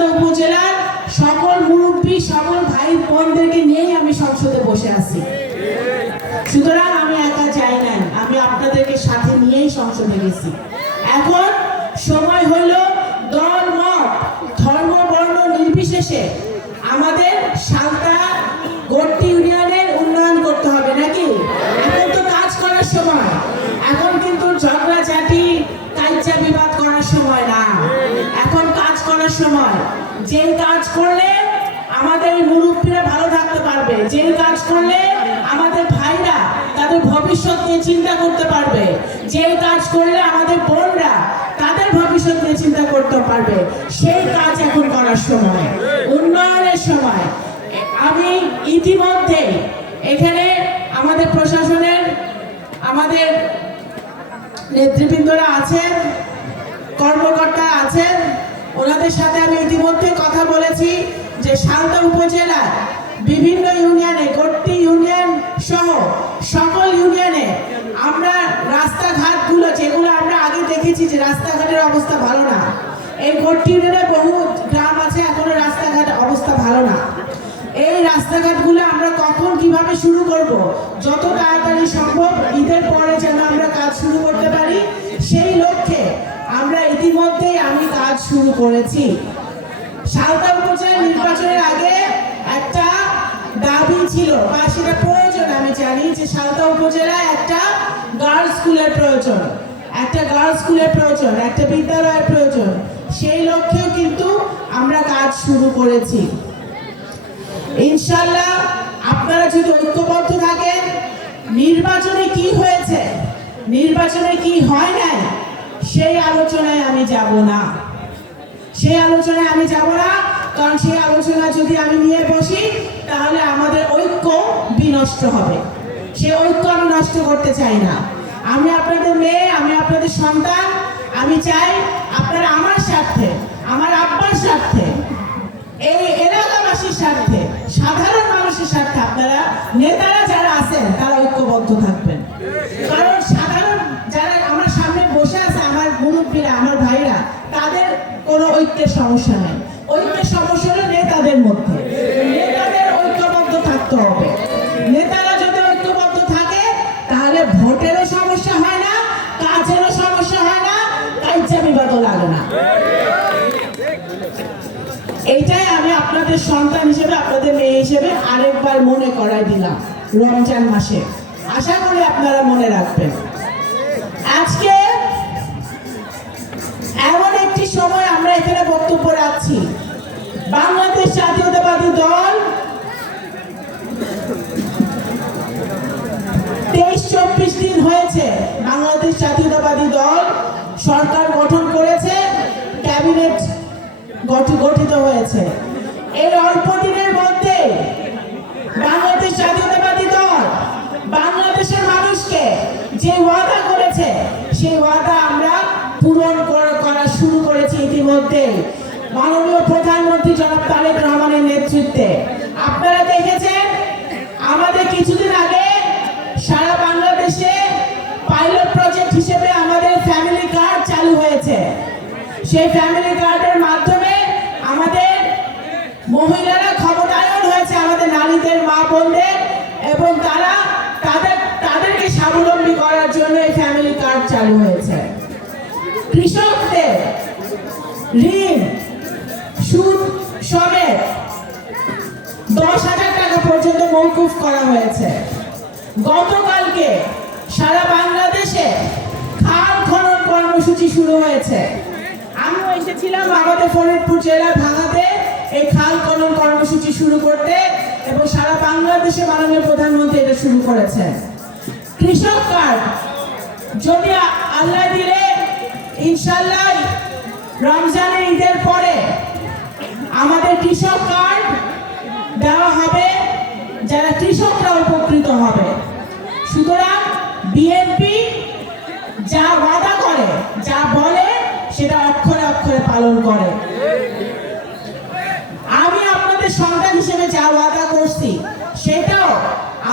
সালদা উপজেলার সকল মুরব্বী সকল ভাই বোনদেরকে নিয়েই আমি সংসদে বসে আছি। সুতরাং আমি একা যাই নাই, আমি আপনাদেরকে সাথে নিয়েই সংসদে গেছি। এখন সময় হইল দল মত ধর্ম বর্ণ নির্বিশেষে আমাদের সালদা গড়টি ইউনিয়নের উন্নয়ন করতে হবে, নাকি? এখন তো কাজ করার সময়, এখন কিন্তু ঝগড়াঝাটি কাইচা বিবাদ করার সময় না, এখন কাজ করার সময়। যে কাজ করলে আমাদের মুরব্বীরা ভালো থাকতে পারবে, যে কাজ করলে আমাদের ভাইরা তাদের ভবিষ্যৎ নিয়ে চিন্তা করতে পারবে, যে কাজ করলে আমাদের বোনরা তাদের ভবিষ্যৎ নিয়ে চিন্তা করতে পারবে, সেই কাজ এখন করার সময়, উন্নয়নের সময়। আমি ইতিমধ্যে এখানে আমাদের প্রশাসনের আমাদের নেতৃবৃন্দরা আছেন, কর্মকর্তা আছেন, ওনাদের সাথে আমি ইতিমধ্যে কথা বলেছি যে সালদা উপজেলার বিভিন্ন ইউনিয়নে, গড়টি ইউনিয়ন সহ সকল ইউনিয়নে আমরা রাস্তাঘাটগুলো, যেগুলো আমরা আগে দেখেছি যে রাস্তাঘাটের অবস্থা ভালো না, এই গড়টি ইউনিয়নে বহু গ্রাম আছে এখনো রাস্তাঘাট অবস্থা ভালো না। এই রাস্তাঘাটগুলো আমরা কখন কিভাবে শুরু করব, যত তাড়াতাড়ি সম্ভব ঈদের পরে যেন আমরা কাজ শুরু করতে পারি, সেই লক্ষ্যে আমরা ইতিমধ্যেই আমি কাজ শুরু করেছি। সালদা উপজেলা নির্বাচনের আগে একটা দাবি ছিল বা সেটা প্রয়োজন, আমি জানি যে সালদা উপজেলায় একটা গার্লস স্কুলের প্রয়োজন, একটা গার্লস স্কুলের প্রয়োজন, একটা বিদ্যালয়ের প্রয়োজন। সেই লক্ষ্যেও কিন্তু আমরা কাজ শুরু করেছি। ইনশাআল্লাহ আপনারা যদি ঐক্যবদ্ধ থাকেন, নির্বাচনে কি হয়েছে, নির্বাচনে কি হয় নাই, সেই আলোচনায় আমি যাব না, সেই আলোচনায় আমি যাব না। কারণ সেই আলোচনা যদি আমি নিয়ে বসি তাহলে আমাদের ঐক্য বিনষ্ট হবে, সেই ঐক্য আমি নষ্ট করতে চাই না। আমি আপনাদের মেয়ে, আমি আপনাদের সন্তান, আমি চাই আপনারা আমার স্বার্থে, আমার আব্বার স্বার্থে, এই এলাকাবাসীর স্বার্থে, সাধারণ মানুষের স্বার্থে আপনারা নেতারা যারা আছেন তারা ঐক্যবদ্ধ থাকবেন। কারণ সাধারণ যারা আমার সামনে বসে আছে, আমার মুরব্বীরা, আমার ভাইরা, তাদের কোনো ঐক্যের সমস্যা নেই। ঐক্যের সমস্যা হলো নেতাদের মধ্যে, নেতাদের ঐক্যবদ্ধ থাকতে হবে। নেতারা যদি ঐক্যবদ্ধ থাকে তাহলে ভোটেরও সমস্যা হয় না, কাজেরও সমস্যা হয় না, কাইচা বিবাদও লাগে না। এইটাই আমি আপনাদের সন্তান হিসেবে, আপনাদের মেয়ে হিসেবে আরেকবার মনে করাই দিলাম রমজান মাসে। আশা করি আপনারা মনে রাখবেন। আজকে এমন একটি সময় আমরা এখানে বক্তব্য রাখছি, বাংলাদেশ জাতীয়তাবাদী দল 23-24 দিন হয়েছে বাংলাদেশ জাতীয়তাবাদী দল সরকার গঠন করেছে, ক্যাবিনেট গঠিত হয়েছে। এই অল্প দিনের মধ্যে বাংলাদেশ জাতীয়তাবাদী দল বাংলাদেশের মানুষকে যে ওয়াদা করেছে সেই ওয়াদা আমরা পূরণ করা শুরু করেছি ইতিমধ্যে মাননীয় প্রধানমন্ত্রী জনাব তারেক রহমানের নেতৃত্বে। আপনারা দেখেছেন আমাদের কিছুদিন আগে সারা বাংলাদেশে পাইলট প্রজেক্ট হিসেবে আমাদের ফ্যামিলি কার্ড চালু হয়েছে। সেই ফ্যামিলি কার্ডের মাধ্যমে আমাদের মহিলারা ক্ষমতায়ন হয়েছে, আমাদের নারীদের, মা বোনদের, এবং তাদেরকে স্বাবলম্বী করার জন্য এই ফ্যামিলি কার্ড চালু হয়েছে। কৃষকদের ঋণ সুদ সমেত 10,000 টাকা পর্যন্ত মওকুফ করা হয়েছে। গতকালকে সারা বাংলাদেশে খাল খনন কর্মসূচি শুরু হয়েছে। আমিও এসেছিলাম আমাদের ফরিদপুর জেলার ভাঙাতে এই খাল খনন কর্মসূচি শুরু করতে, এবং সারা বাংলাদেশে মাননীয় প্রধানমন্ত্রী এটা শুরু করেছেন। কৃষক কার্ড যদি আল্লাহ দিলে ইনশাআল্লাহ রমজানের ঈদের পরে আমাদের কৃষক কার্ড দেওয়া হবে, যারা কৃষকরা উপকৃত হবে। সুতরাং বিএনপি যা ওয়াদা করে, যা বলে, সেটা অক্ষরে অক্ষরে পালন করে। আমি আপনাদের সন্তান হিসেবে যা ওয়াদা করছি সেটাও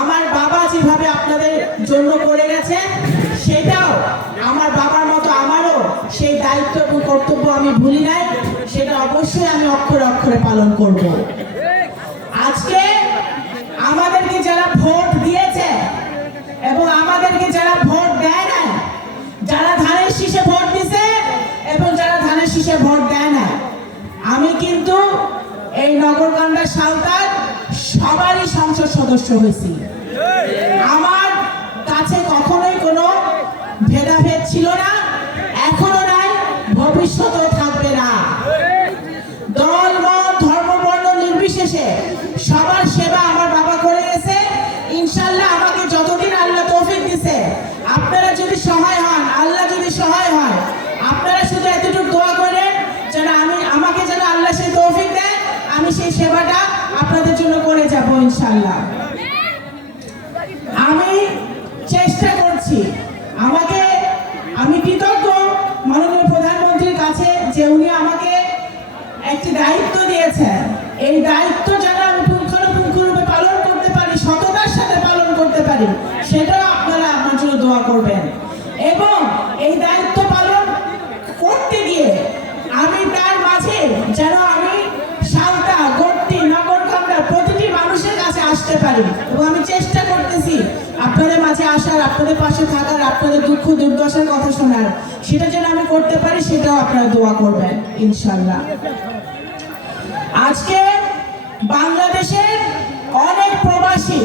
আমার বাবা যেভাবে আপনাদের জন্য করে গেছেন, সেটাও আমার বাবার মতো আমারও সেই দায়িত্ব এবং কর্তব্য আমি ভুলি নাই, সেটা অবশ্যই আমি অক্ষরে অক্ষরে পালন করব। আজকে আমাদেরকে যারা ভোট দিয়েছে এবং আমাদেরকে যারা ভোট দেয় না, যারা ধানের শীষে ভোট দিছে এবং যারা ধানের শীষে ভোট দেয় না, আমি কিন্তু এই নগরকান্দা সাঁওতাল সবারই সংসদ সদস্য হয়েছি। আমার কাছে কখনোই কোনো ভেদাভেদ ছিল না, এখনো নাই, ভবিষ্যতেও থাকবে না। দল মত ধর্ম বর্ণ নির্বিশেষে সবার সেবা আমার বাবা করে গেছে। ইনশাল্লাহ আমাকে যতদিন আল্লাহ তৌফিক দিছে, আপনারা যদি সহায় হন, আল্লাহ যদি সহায় হয়, আপনারা শুধু এতটুকু দোয়া করেন যেন আমাকে যেন আল্লাহ সেই তৌফিক দেয়, আমি সেই সেবাটা আপনাদের জন্য করে যাব ইনশাল্লাহ। আমি চেষ্টা করছি, আমি কৃতজ্ঞ মাননীয় প্রধানমন্ত্রীর কাছে যে উনি আমাকে একটি দায়িত্ব দিয়েছেন। এই দায়িত্ব যেন আমি পুঙ্খানুপুঙ্খরূপে পালন করতে পারি, সততার সাথে পালন করতে পারি, সেটাও আপনারা আমার জন্য দোয়া করবেন। এবং এই দায়িত্ব পালন করতে গিয়ে আমি তার মাঝে যেন আমি সাঁওতাল, গর্তি, নগরকান্দা প্রতিটি মানুষের কাছে আসতে পারি, এবং আমি চেষ্টা করতেছি আপনাদের মাঝে আসার, আপনাদের পাশে থাকার, আপনাদের দুঃখ দুর্দশার কথা শোনার। সেটা যেন আমি করতে পারি, সেটাও আপনারা দোয়া করবেন ইনশাল্লাহ। আজকে বাংলাদেশের অনেক প্রবাসী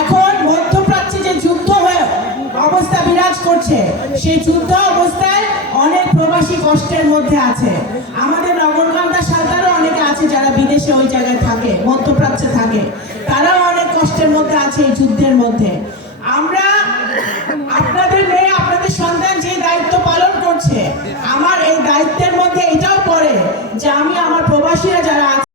এখন মধ্যপ্রাচ্যে যে যুদ্ধ হয়ে অবস্থা বিরাজ করছে, সেই যুদ্ধ অবস্থায় অনেক প্রবাসী কষ্টের মধ্যে আছে। আমাদের নগরকান্দা সাঁওতালও অনেকে আছে যারা বিদেশে ওই জায়গায় থাকে, মধ্যপ্রাচ্যে থাকে, তারাও অনেক কষ্টের মধ্যে আছে এই যুদ্ধের মধ্যে। আমরা আপনাদের মেয়ে, আপনাদের সন্তান যে দায়িত্ব পালন করছে, আমার এই দায়িত্বের মধ্যে এটাও পড়ে যে আমি আমার প্রবাসীরা যারা